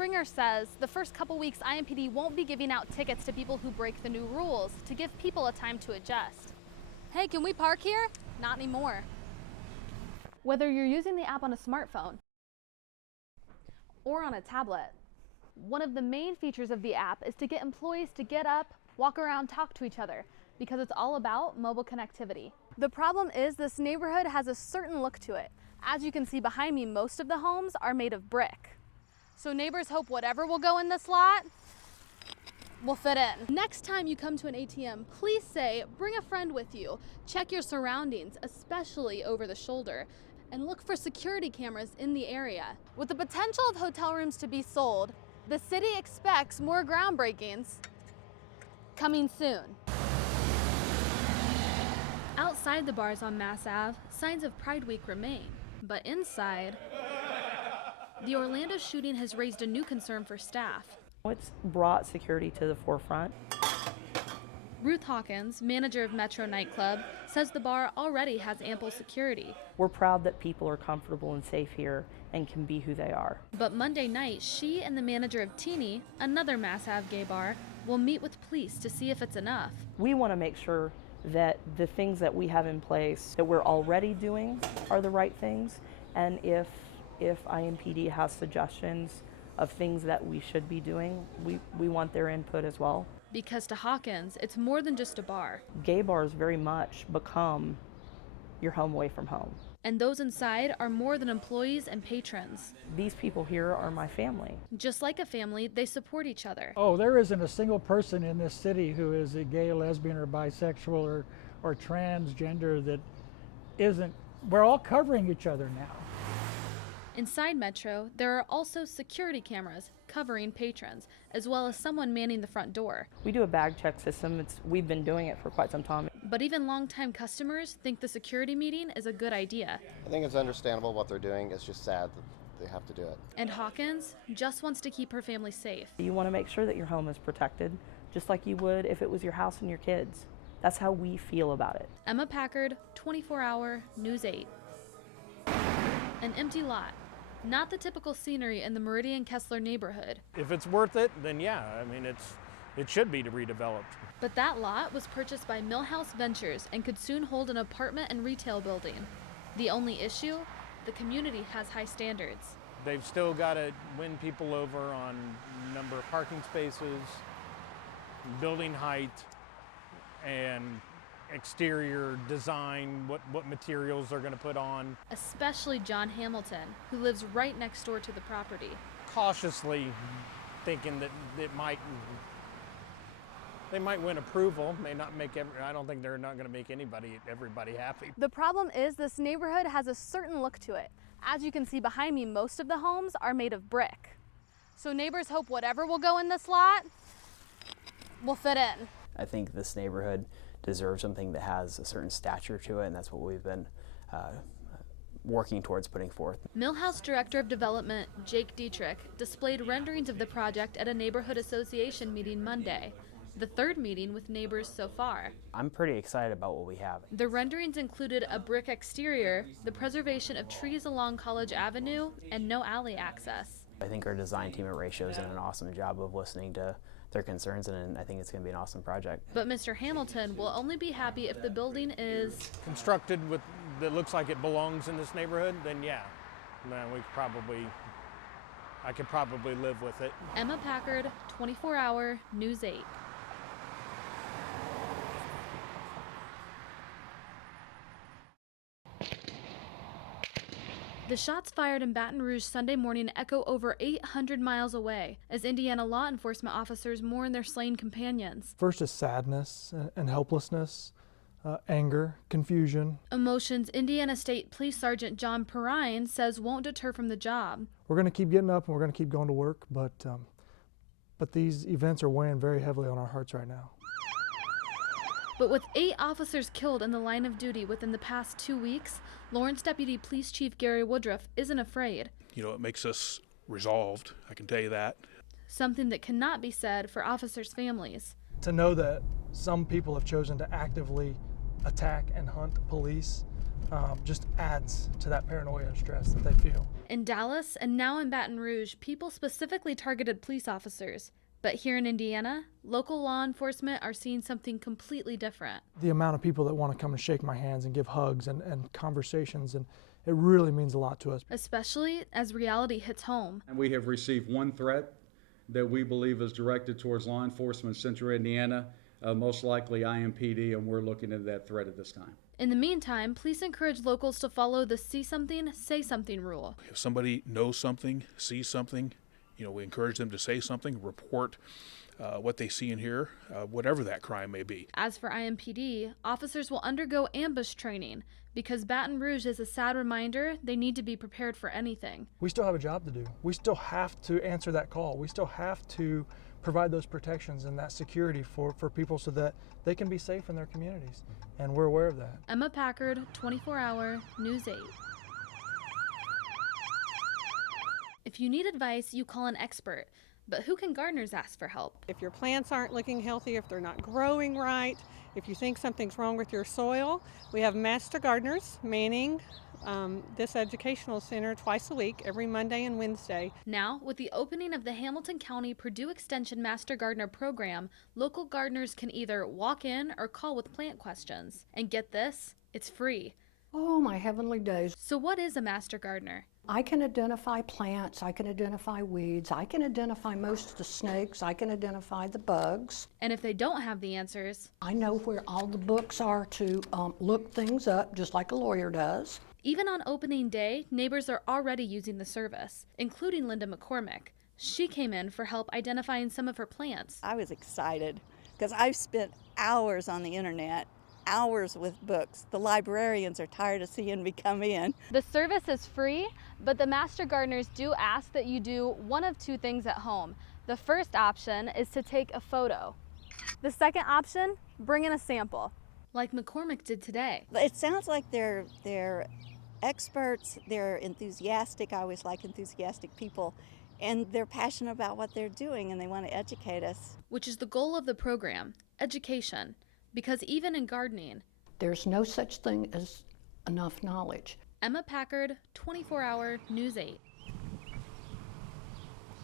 Springer says the first couple weeks IMPD won't be giving out tickets to people who break the new rules to give people a time to adjust. Hey, can we park here? Not anymore. Whether you're using the app on a smartphone or on a tablet, one of the main features of the app is to get employees to get up, walk around, talk to each other, because it's all about mobile connectivity. The problem is this neighborhood has a certain look to it. As you can see behind me, most of the homes are made of brick. So neighbors hope whatever will go in this lot will fit in. Next time you come to an ATM, please say, bring a friend with you. Check your surroundings, especially over the shoulder, and look for security cameras in the area. With the potential of hotel rooms to be sold, the city expects more groundbreakings coming soon. Outside the bars on Mass Ave, signs of Pride Week remain, but inside, the Orlando shooting has raised a new concern for staff. It's brought security to the forefront. Ruth Hawkins, manager of Metro Nightclub, says the bar already has ample security. We're proud that people are comfortable and safe here and can be who they are. But Monday night, she and the manager of Teeny, another Mass Ave gay bar, will meet with police to see if it's enough. We want to make sure that the things that we have in place that we're already doing are the right things, and if IMPD has suggestions of things that we should be doing, we want their input as well. Because to Hawkins, it's more than just a bar. Gay bars very much become your home away from home. And those inside are more than employees and patrons. These people here are my family. Just like a family, they support each other. Oh, there isn't a single person in this city who is a gay, lesbian, or bisexual or transgender that isn't. We're all covering each other now. Inside Metro, there are also security cameras covering patrons, as well as someone manning the front door. We do a bag check system. We've been doing it for quite some time. But even longtime customers think the security meeting is a good idea. I think it's understandable what they're doing. It's just sad that they have to do it. And Hawkins just wants to keep her family safe. You want to make sure that your home is protected, just like you would if it was your house and your kids. That's how we feel about it. Emma Packard, 24-hour News 8. An empty lot. Not the typical scenery in the Meridian Kessler neighborhood. If it's worth it, then yeah, I mean, it should be redeveloped. But that lot was purchased by Millhouse Ventures and could soon hold an apartment and retail building. The only issue, the community has high standards. They've still got to win people over on number of parking spaces, building height, and exterior design, what materials they're going to put on. Especially John Hamilton, who lives right next door to the property. Cautiously thinking that they might win approval, may not make I don't think they're not going to make everybody happy. The problem is this neighborhood has a certain look to it. As you can see behind me, most of the homes are made of brick. So neighbors hope whatever will go in this lot will fit in. I think this neighborhood deserves something that has a certain stature to it, and that's what we've been working towards putting forth. Millhouse Director of Development Jake Dietrich displayed renderings of the project at a neighborhood association meeting Monday, the third meeting with neighbors so far. I'm pretty excited about what we have. The renderings included a brick exterior, the preservation of trees along College Avenue, and no alley access. I think our design team at Ratio is doing an awesome job of listening to their concerns, and I think it's going to be an awesome project. But Mr. Hamilton will only be happy if the building is constructed that looks like it belongs in this neighborhood, then yeah, man, I could probably live with it. Emma Packard, 24-hour News 8. The shots fired in Baton Rouge Sunday morning echo over 800 miles away as Indiana law enforcement officers mourn their slain companions. First is sadness and helplessness, anger, confusion. Emotions Indiana State Police Sergeant John Perrine says won't deter from the job. We're going to keep getting up and we're going to keep going to work, but these events are weighing very heavily on our hearts right now. But with 8 officers killed in the line of duty within the past 2 weeks, Lawrence Deputy Police Chief Gary Woodruff isn't afraid. You know, it makes us resolved, I can tell you that. Something that cannot be said for officers' families. To know that some people have chosen to actively attack and hunt police just adds to that paranoia and stress that they feel. In Dallas and now in Baton Rouge, people specifically targeted police officers. But here in Indiana, local law enforcement are seeing something completely different. The amount of people that want to come and shake my hands and give hugs and conversations, and it really means a lot to us. Especially as reality hits home. And we have received one threat that we believe is directed towards law enforcement in Central Indiana, most likely IMPD, and we're looking at that threat at this time. In the meantime, police encourage locals to follow the see something, say something rule. If somebody knows something, sees something, we encourage them to say something, report what they see and hear, whatever that crime may be. As for IMPD, officers will undergo ambush training because Baton Rouge is a sad reminder they need to be prepared for anything. We still have a job to do. We still have to answer that call. We still have to provide those protections and that security for people so that they can be safe in their communities. And we're aware of that. Emma Packard, 24-Hour News 8. If you need advice, you call an expert. But who can gardeners ask for help? If your plants aren't looking healthy, if they're not growing right, if you think something's wrong with your soil, we have master gardeners manning this educational center twice a week, every Monday and Wednesday. Now, with the opening of the Hamilton County Purdue Extension Master Gardener program, local gardeners can either walk in or call with plant questions. And get this, it's free. Oh, my heavenly days. So what is a master gardener? I can identify plants, I can identify weeds, I can identify most of the snakes, I can identify the bugs. And if they don't have the answers, I know where all the books are to look things up, just like a lawyer does. Even on opening day, neighbors are already using the service, including Linda McCormick. She came in for help identifying some of her plants. I was excited because I've spent hours on the internet, hours with books. The librarians are tired of seeing me come in. The service is free, but the master gardeners do ask that you do one of two things at home. The first option is to take a photo. The second option, bring in a sample, like McCormick did today. It sounds like they're experts, they're enthusiastic. I always like enthusiastic people, and they're passionate about what they're doing and they want to educate us. Which is the goal of the program, education. Because even in gardening, there's no such thing as enough knowledge. Emma Packard, 24-Hour News 8.